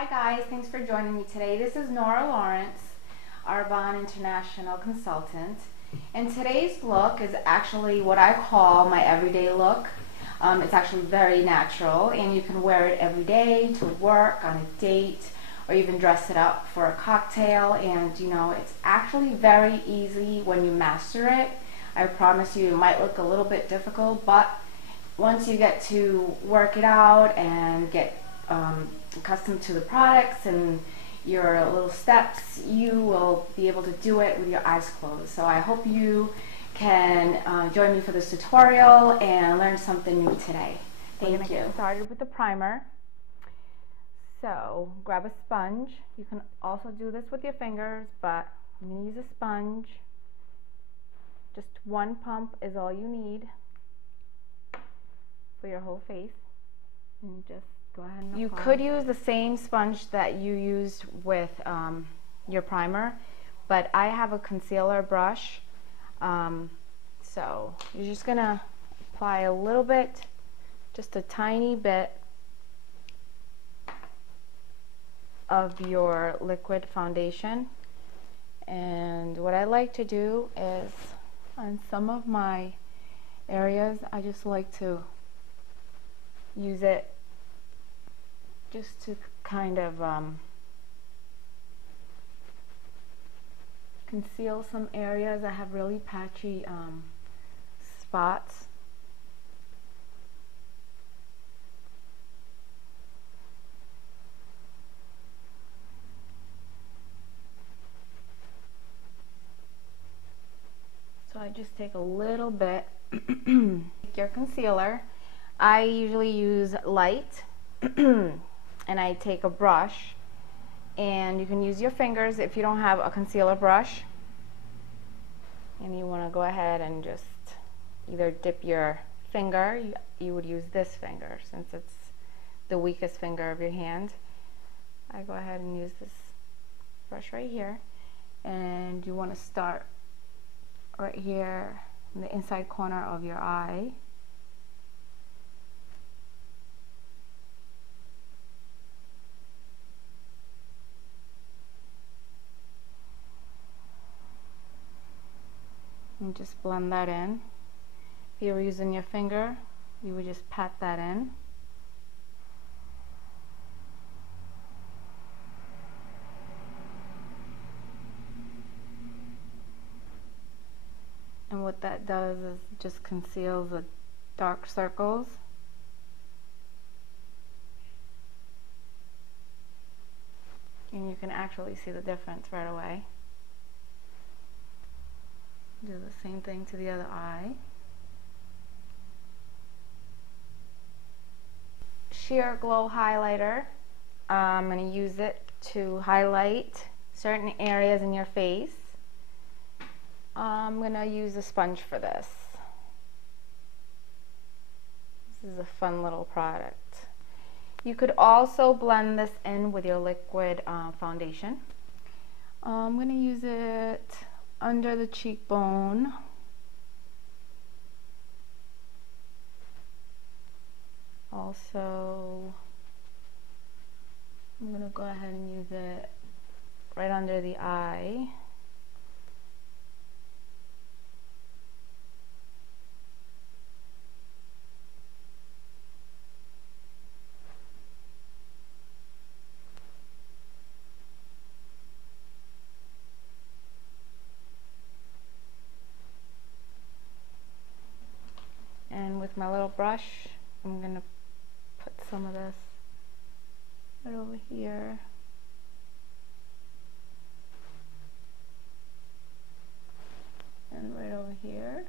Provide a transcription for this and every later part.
Hi guys, thanks for joining me today. This is Nora Lawrence, Arbonne International Consultant, and today's look is actually what I call my everyday look. It's actually very natural, and you can wear it every day to work, on a date, or even dress it up for a cocktail. And you know, it's actually very easy when you master it. I promise you, it might look a little bit difficult, but once you get to work it out and get accustomed to the products and your little steps, you will be able to do it with your eyes closed. So I hope you can join me for this tutorial and learn something new today. Thank you. We're going to get started with the primer. So grab a sponge. You can also do this with your fingers, but I'm going to use a sponge. Just one pump is all you need for your whole face. And just go ahead and apply. You could use the same sponge that you used with your primer, but I have a concealer brush. So you're just going to apply a little bit, just a tiny bit of your liquid foundation. And what I like to do is, on some of my areas, I just like to use it just to kind of conceal some areas that have really patchy spots. So I just take a little bit. Your concealer, I usually use light and I take a brush, and you can use your fingers if you don't have a concealer brush, and you want to go ahead and just either dip your finger. You would use this finger since it's the weakest finger of your hand. I go ahead and use this brush right here, and you want to start right here in the inside corner of your eye. And just blend that in. If you were using your finger, you would just pat that in. And what that does is just conceals the dark circles. And you can actually see the difference right away. Do the same thing to the other eye. Sheer Glow highlighter. I'm going to use it to highlight certain areas in your face. I'm going to use a sponge for this. This is a fun little product. You could also blend this in with your liquid foundation. I'm going to use it under the cheekbone. Also, I'm going to go ahead and use it right under the eye. And with my little brush, I'm going to put some of this right over here. And right over here.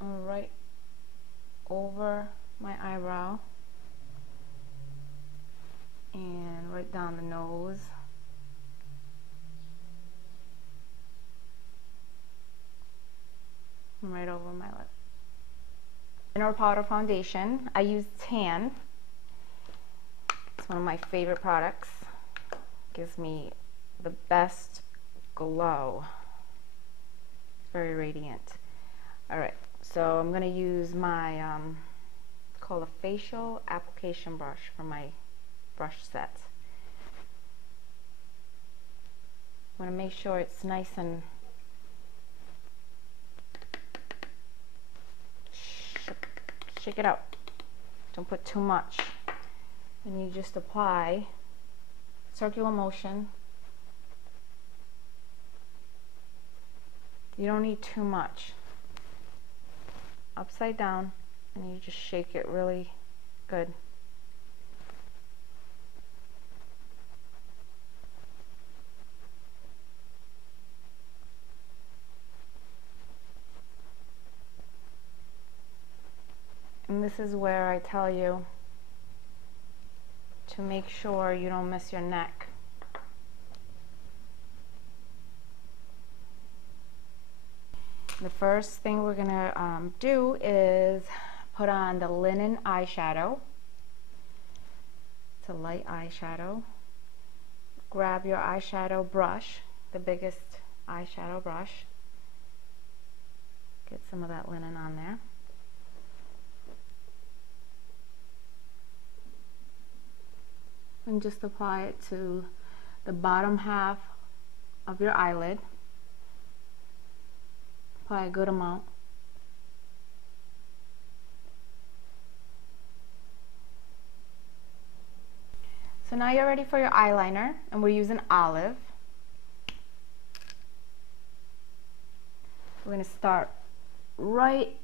And right over my eyebrow. And right down the nose. Right over my lip. Inner powder foundation. I use Tan. It's one of my favorite products. Gives me the best glow. It's very radiant. Alright, so I'm going to use my called a facial application brush for my brush set. I want to make sure it's nice and shake it out. Don't put too much. And you just apply circular motion. You don't need too much. Upside down, and you just shake it really good. And this is where I tell you to make sure you don't miss your neck. The first thing we're gonna do is put on the linen eyeshadow. It's a light eyeshadow. Grab your eyeshadow brush, the biggest eyeshadow brush. Get some of that linen on there. And just apply it to the bottom half of your eyelid. Apply a good amount. So now you're ready for your eyeliner, and we're using Olive. We're going to start right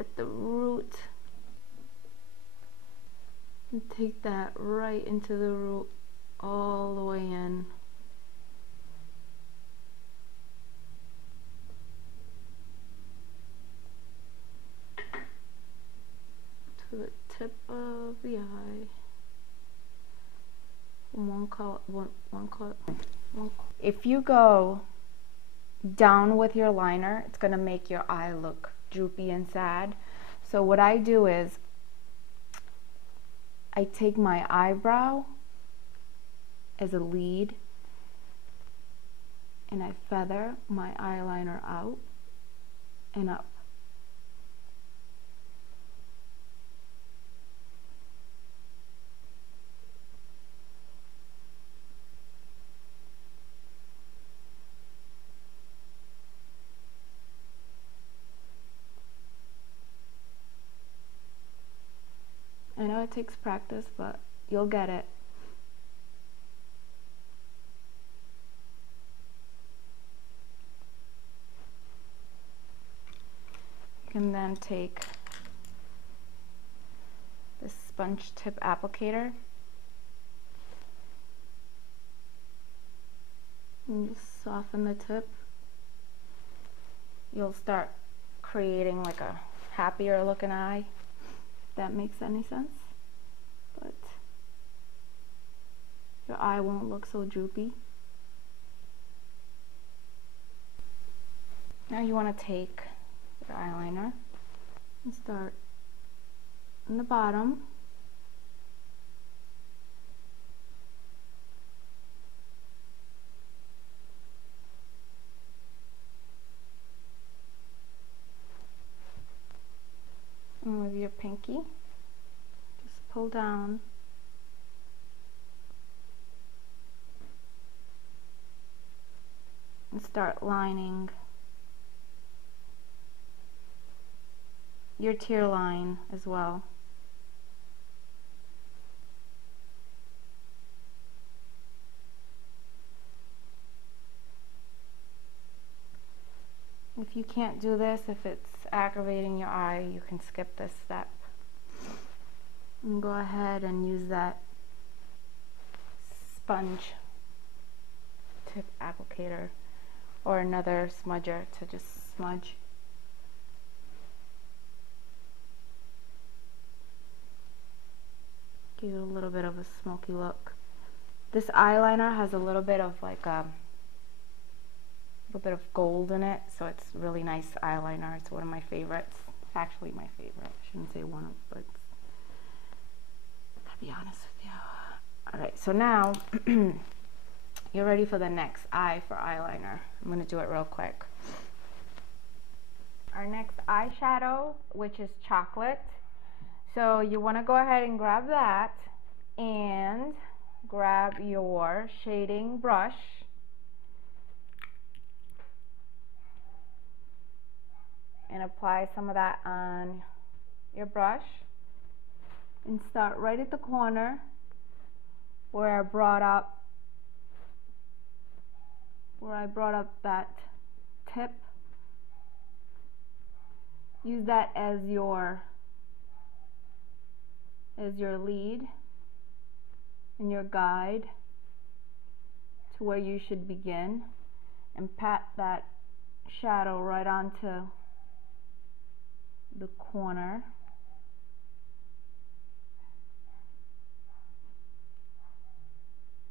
at the root and take that right into the root all the way in. To the tip of the eye. If you go down with your liner, it's going to make your eye look droopy and sad. So what I do is I take my eyebrow as a lead and I feather my eyeliner out and up. I know it takes practice, but you'll get it. You can then take this sponge tip applicator and just soften the tip. You'll start creating like a happier looking eye. That makes any sense, but your eye won't look so droopy. Now you want to take your eyeliner and start in the bottom and with your pinky just pull down and start lining your tear line as well. If you can't do this, if it's aggravating your eye, you can skip this step and go ahead and use that sponge tip applicator or another smudger to just smudge. Give it a little bit of a smoky look. This eyeliner has a little bit of like a little bit of gold in it, so it's really nice eyeliner. It's one of my favorites. Actually my favorite. I shouldn't say one of, but I'll be honest with you. Alright, so now you're ready for the next eye for eyeliner. I'm going to do it real quick. Our next eyeshadow, which is chocolate. So you want to go ahead and grab that and grab your shading brush and apply some of that on your brush and start right at the corner where I brought up that tip. Use that as your lead and your guide to where you should begin, and pat that shadow right onto the corner.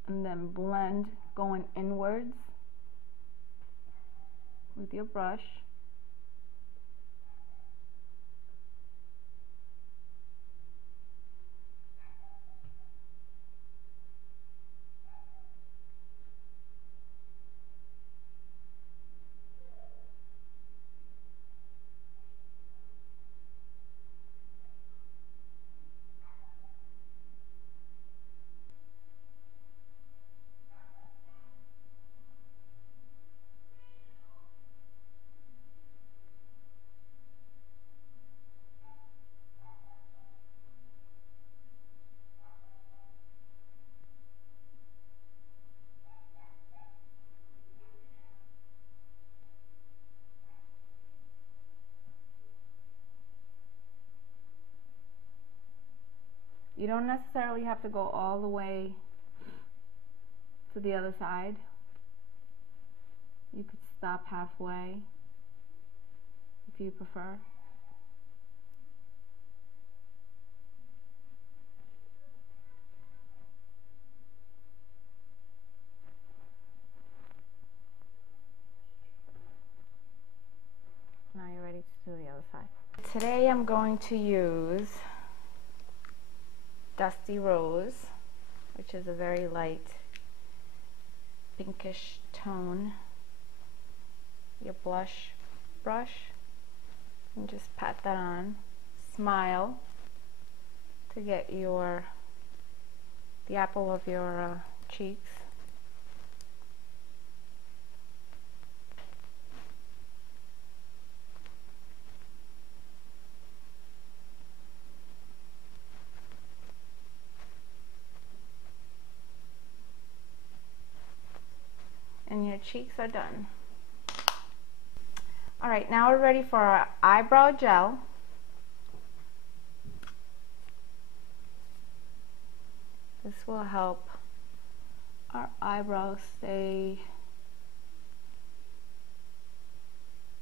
And then blend going inwards with your brush. You don't necessarily have to go all the way to the other side. You could stop halfway if you prefer. Now you're ready to do the other side. Today I'm going to use Dusty Rose, which is a very light pinkish tone. Your blush brush, and just pat that on. Smile to get the apple of your cheeks. And your cheeks are done. Alright, now we're ready for our eyebrow gel. This will help our eyebrows stay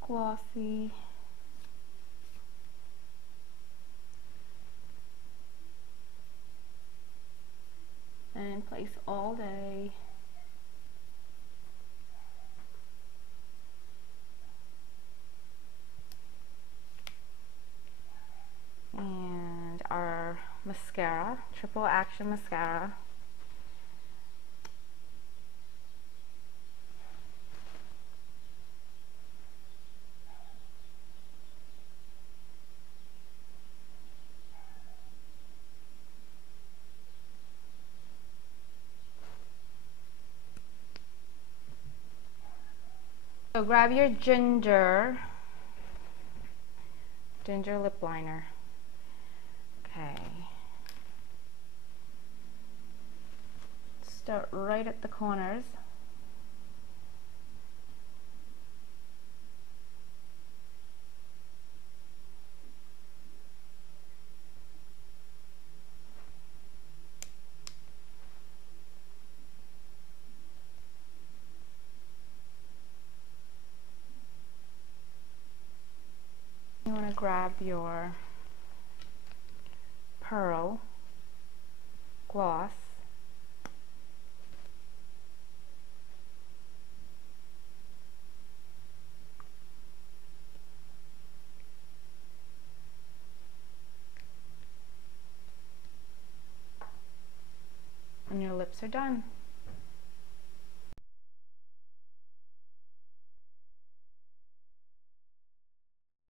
glossy and in place all day. And our mascara, triple action mascara. So grab your ginger lip liner. Okay. Start right at the corners. You want to grab your pearl gloss. And your lips are done.